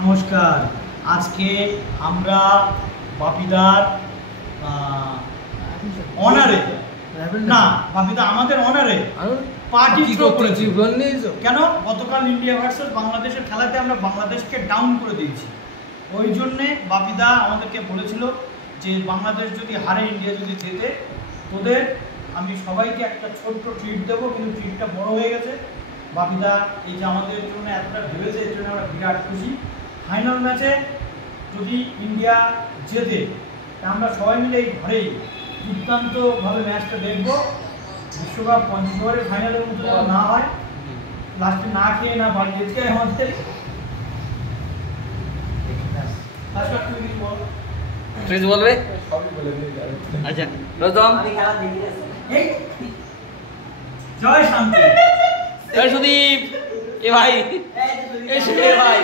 নমস্কার। আজকে আমরা বাপিদার অনারে না বাপিদা আমাদের অনারে পার্টি থ্রো করেছি। কেন? গতকাল ইন্ডিয়া ভার্সেস বাংলাদেশের খেলাতে আমরা বাংলাদেশকে ডাউন করে দিয়েছি। ওই জন্যে বাপিদা আমাদেরকে বলেছিল যে বাংলাদেশ যদি হারে, ইন্ডিয়া যদি জেতে, তোদের আমি সবাইকে একটা ছোট্ট ট্রিট দেবো, কিন্তু ট্রিটটা বড় হয়ে গেছে। বাপিদা এই যে আমাদের জন্য এতটা ভেবেছে, এর জন্য আমরা বিরাট খুশি। ফাইনাল ম্যাচে যদি ইন্ডিয়া জেতে, আমরা সবাই মিলে এই ঘরেই দুর্দান্তভাবে ম্যাচটা দেখবো। বিশ্বকাপ 50 ওভারের ফাইনালের মতো যেন না হয়, লাস্টে না খেয়ে না বাড়ি যেতে আমাদের। বলবে আচ্ছা প্রথম জয় শান্তি। সুদীপ এ ভাই এ সুদীপ ভাই